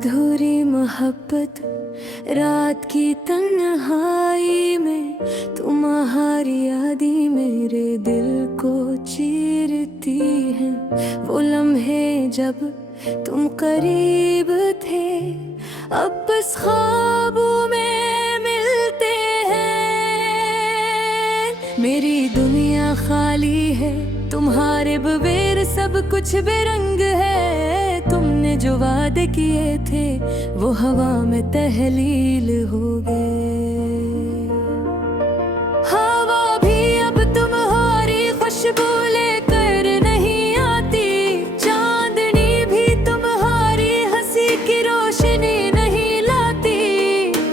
अधूरी मोहब्बत रात की तन्हाई में तुम्हारी यादें मेरे दिल को चीरती हैं। वो लम्हे जब तुम करीब थे अब बस ख्वाबों में मिलते हैं। मेरी दुनिया खाली है, तुम्हारे बगैर सब कुछ बेरंग है। तुमने जो वादे किए थे वो हवा में तहलील हो गए। हवा भी अब तुम्हारी खुशबू लेकर नहीं आती, चांदनी भी तुम्हारी हंसी की रोशनी नहीं लाती।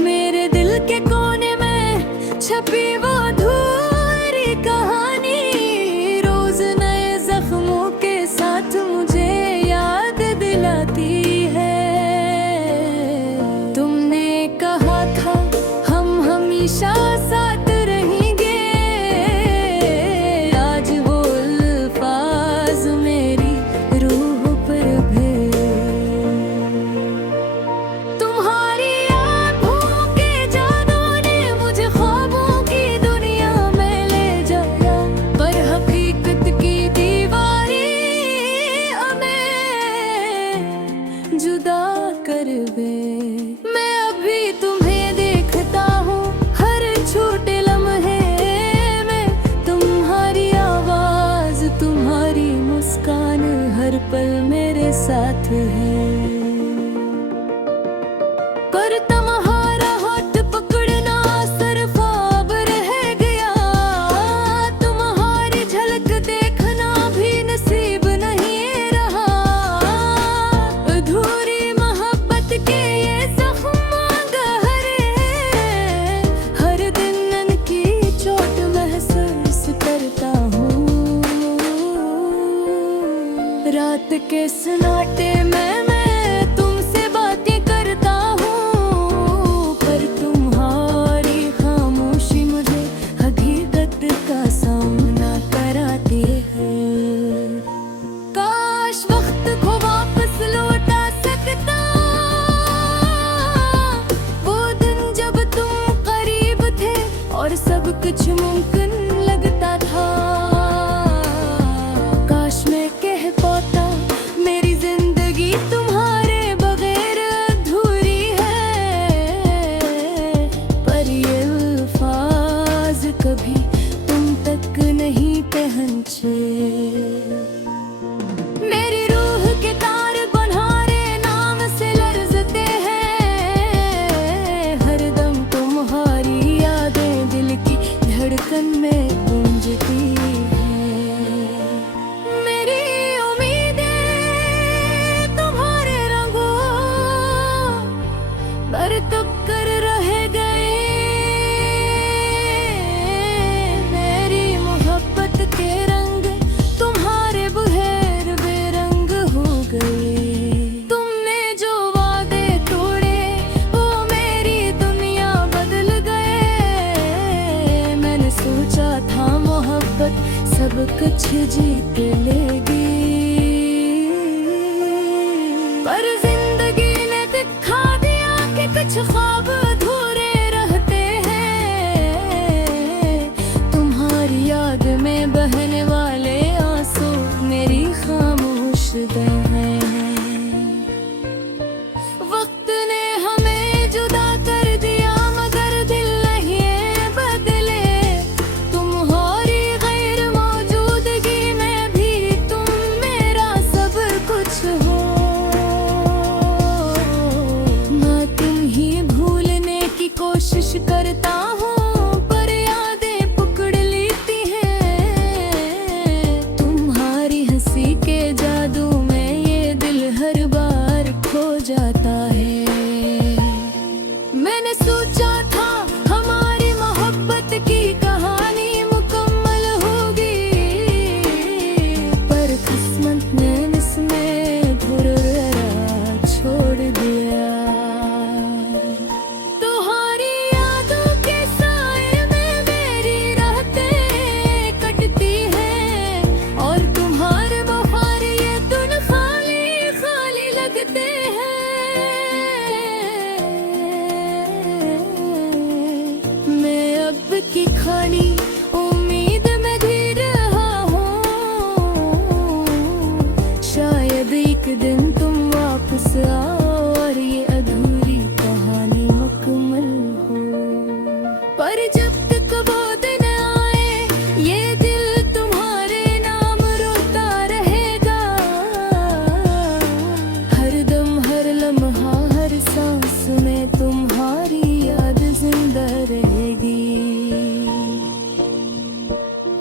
मेरे दिल के कोने में छपी वो अधूरी कहानी रोज नए जख्मों के साथ मुझे याद दिलाती है। तुमने कहा था हम हमेशा साथ रहेंगे, आज वो अल्फाज मेरी रूह पर भी। तुम्हारी आँखों के जादू ने मुझे ख्वाबों की दुनिया में ले जाया, पर हकीकत की दीवारें हमें जुदा कर गए। मैं अभी तुम्हें देखता हूँ हर छोटे लम्हे में, तुम्हारी आवाज तुम्हारी मुस्कान हर पल मेरे साथ है। पर तुम्हारा हाथ पकड़ना सिर्फ अब रह गया, तुम्हारी झलक देखना भी नसीब नहीं रहा। अधूरी मोहब्बत के ये जख्म गहरे हैं, हर दिन उनकी चोट महसूस करता हूँ। रात के सन्नाटे में मैं तुमसे बातें करता हूँ, पर तुम्हारी खामोशी मुझे हकीकत का सामना कराती है। काश वक्त को वापस लौटा सकता, वो दिन जब तुम करीब थे और सब कुछ मुमकिन लगता था। काश मैं कह पाता मेरी जिंदगी तुम्हारे बगैर अधूरी है, पर ये अल्फाज कभी तुम तक नहीं पहुंचे। मेरी रूह के तार तुम्हारे नाम से लरजते हैं, हरदम तुम्हारी यादें दिल की धड़कन में गूंजती हैं। मेरी उम्मीदें तुम्हारे रंगों पर कब कर रह गए। मेरी मोहब्बत के रंग तुम्हारे बगैर बेरंग हो गए। तुमने जो वादे तोड़े वो मेरी दुनिया बदल गए। मैंने सोचा था मोहब्बत सब कुछ जीत लेगी, पर जिंदगी ने दिखा दिया कि कुछ ख्वाब अधूरे रहते हैं। तुम्हारी याद में बहने वाले आंसू मेरी खामोश गए हैं। वक्त ने हमें जुदा कर दिया मगर दिल नहीं बदले। तुम्हारी गैर मौजूदगी में भी तुम मेरा सब कुछ हो। मैं तुम ही भूलने की कोशिश करता हूँ, पर यादें पकड़ लेती हैं। तुम्हारी हंसी के जादू में ये दिल हर बार खो जाता है। मैंने सोचा था हमारी मोहब्बत की कहानी मुकम्मल होगी, पर किस्मत ने इसमें धुररा छोड़ दिया। तुम्हारी यादों के साए में मेरी रातें कटती हैं, और तुम्हारे बहार ये दिन खाली खाली लगते हैं।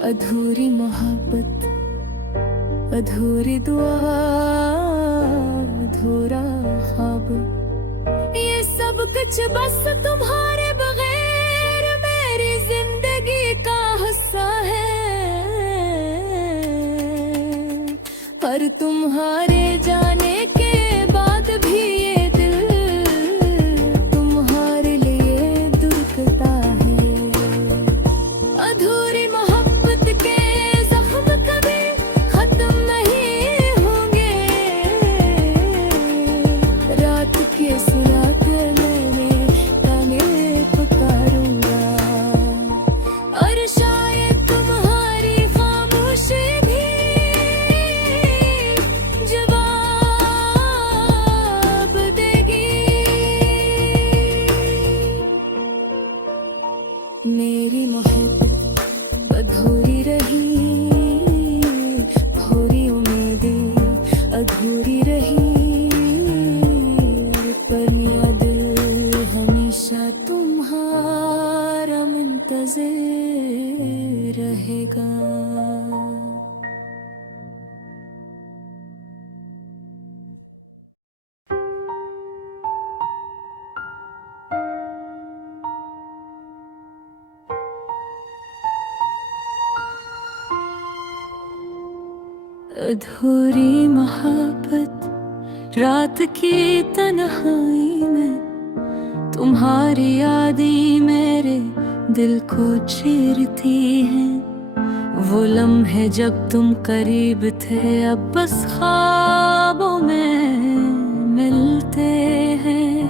अधूरी मोहब्बत, अधूरी दुआ, अधूरा ख्वाब, ये सब कुछ बस तुम्हारे बगैर मेरी जिंदगी का हिस्सा है। पर तुम्हारे जाने के बाद भी ये दिल तुम्हारे लिए धड़कता है। अधूरी मोहब्बत के जख्म कभी खत्म नहीं होंगे। रात के सुला कर मैंने ताने पुकारूंगा, और शायद तुम्हारी खामोशी भी जवाब देगी। मेरी मोहब्बत अधूरी रही, भोरी उम्मीदें अधूरी रही, पर ये दिल हमेशा तुम्हारा मुंतज़िर रहेगा। अधूरी मोहब्बत रात की तन्हाई में, तुम्हारी यादें मेरे दिल को चीरती हैं। वो लम्हे जब तुम करीब थे अब बस ख्वाबों में मिलते हैं।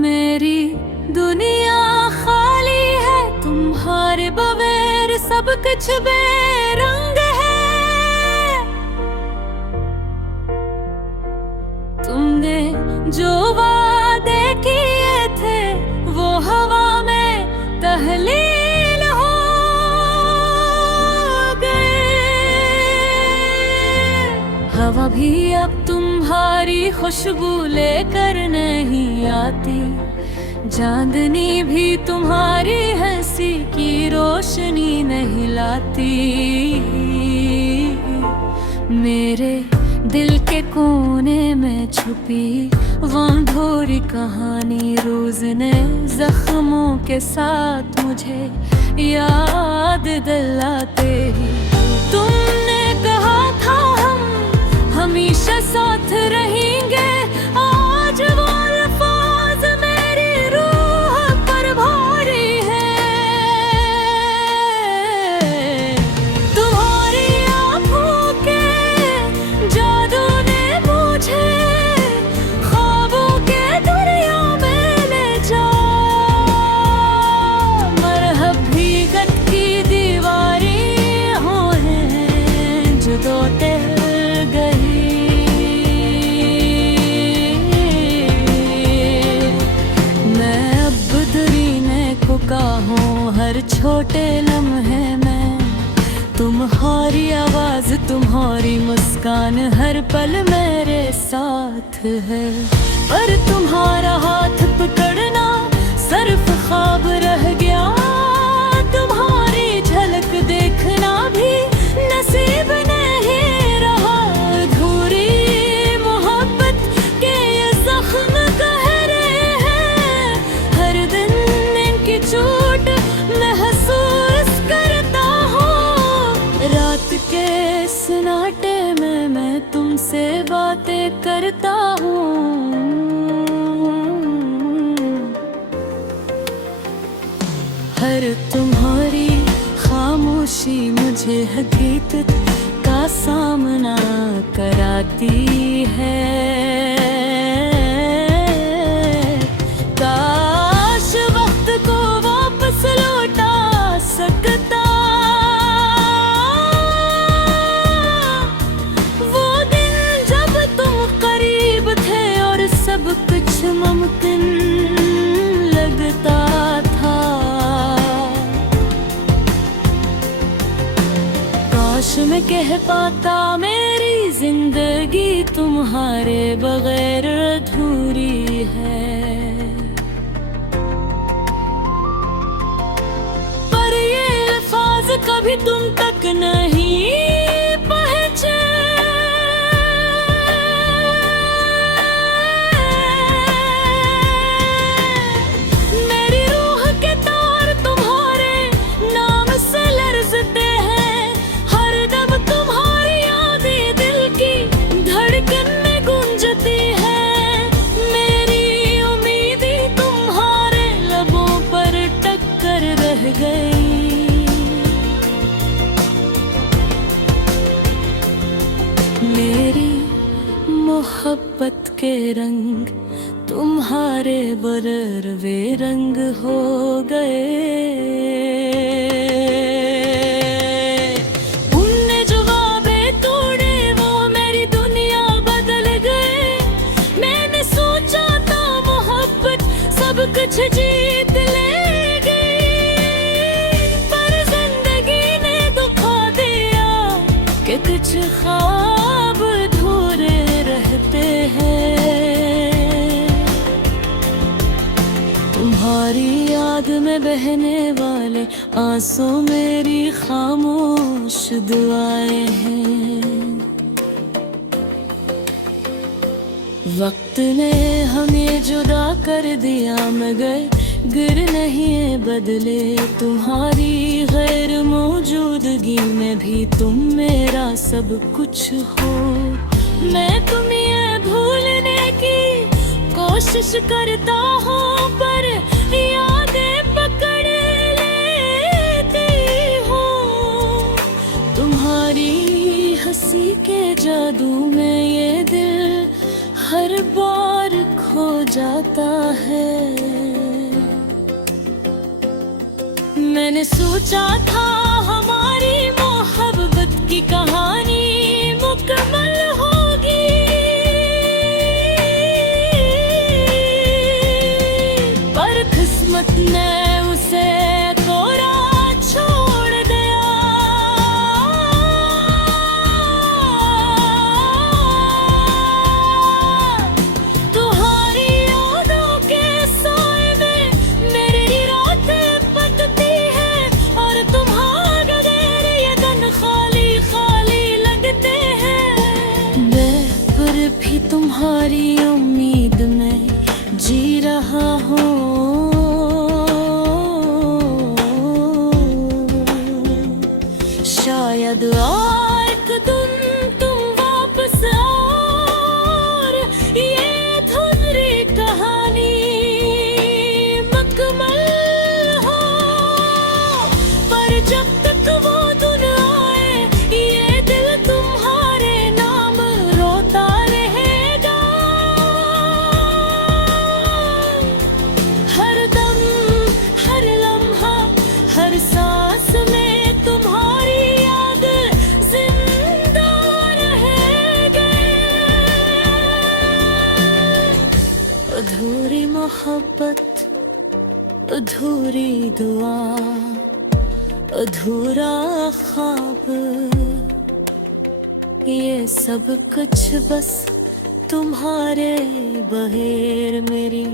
मेरी दुनिया खाली है तुम्हारे बगैर, सब कुछ बेरंग है। तुमने जो वादे किए थे वो हवा में तहलील हो गए। हवा भी अब तुम्हारी खुशबू लेकर नहीं आती, चांदनी भी तुम्हारी हंसी की रोशनी नहीं लाती। मेरे दिल के कोने में छुपी वो अधूरी कहानी रोज नए जख्मों के साथ मुझे याद दिलाते ही। तुमने कहा था हम हमेशा साथ रहेंगे, आज वो अल्फाज मेरी रूह पर भारी है। तुम्हारी आँखों के जादू ने मुझे ख्वाबों के दुनिया में ले जा। मरहब भीगत की दीवारें हो हैं जो दो हर छोटे लम्हे में तुम्हारी आवाज, तुम्हारी मुस्कान हर पल मेरे साथ है। पर तुम्हारा हाथ पकड़ना सिर्फ ख्वाब रह गया, तुम्हारी झलक देखना भी नसीब नहीं रहा। अधूरी मोहब्बत के ये जख्म गहरे हैं, हर दिन इनकी चोट महसूस करता हूँ। रात के सन्नाटे में मैं तुमसे बातें करता हूँ। हर तुम्हारी खामोशी मुझे हकीकत का सामना कराती है। काश वक्त को वापस लौटा सकता, वो दिन जब तुम करीब थे और सब कुछ मुमकिन लगता था। काश मैं कह पाता मेरी जिंदगी तुम्हारे बगैर अधूरी है। रंग तुम्हारे बररवे रंग हो गए। उनने जवाबे तोड़े वो मेरी दुनिया बदल गए। मैंने सोचा था मोहब्बत सब कुछ जीत लेगी, पर जिंदगी ने दुखा दिया कि कुछ ख्वाब अधूरे रहते हैं। तुम्हारी याद में बहने वाले आंसू मेरी खामोश दुआएं हैं। वक्त ने हमें जुदा कर दिया मगर गिर नहीं बदले। तुम्हारी गैर मौजूदगी में भी तुम मेरा सब कुछ हो। मैं तुम्हें भूलने की कोशिश करता हूँ पर यादें पकड़ लेती हूँ। तुम्हारी हंसी के जादू में ये दिल हर बार खो जाता है। मैंने सोचा था हमारी मोहब्बत की कहानी मुकम्मल होगी, पर किस्मत ने उसे कोरा छोड़ दिया। तुम्हारी यादों के साए में मेरी रातें पतती है और तुम्हारे बगैर ये दिन खाली खाली लगते हैं। मैं पर भी तुम्हारी उम्मीद में जी रहा हूँ। शायद एक दिन तुम वापस आओ और ये धुंधली कहानी मुकम्मल हो। पर जब तक वो दिन आए ये दिल तुम्हारे नाम रोता रहेगा। हर दम हर लम्हा हर सांस में तुम्हारी याद जिंदा रहेगी। अधूरी मोहब्बत अधूरी दुआ अधूरा ख्वाब, ये सब कुछ बस तुम्हारे बगैर मेरी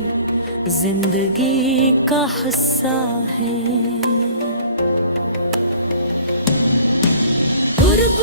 जिंदगी का हिस्सा है। कुर्ब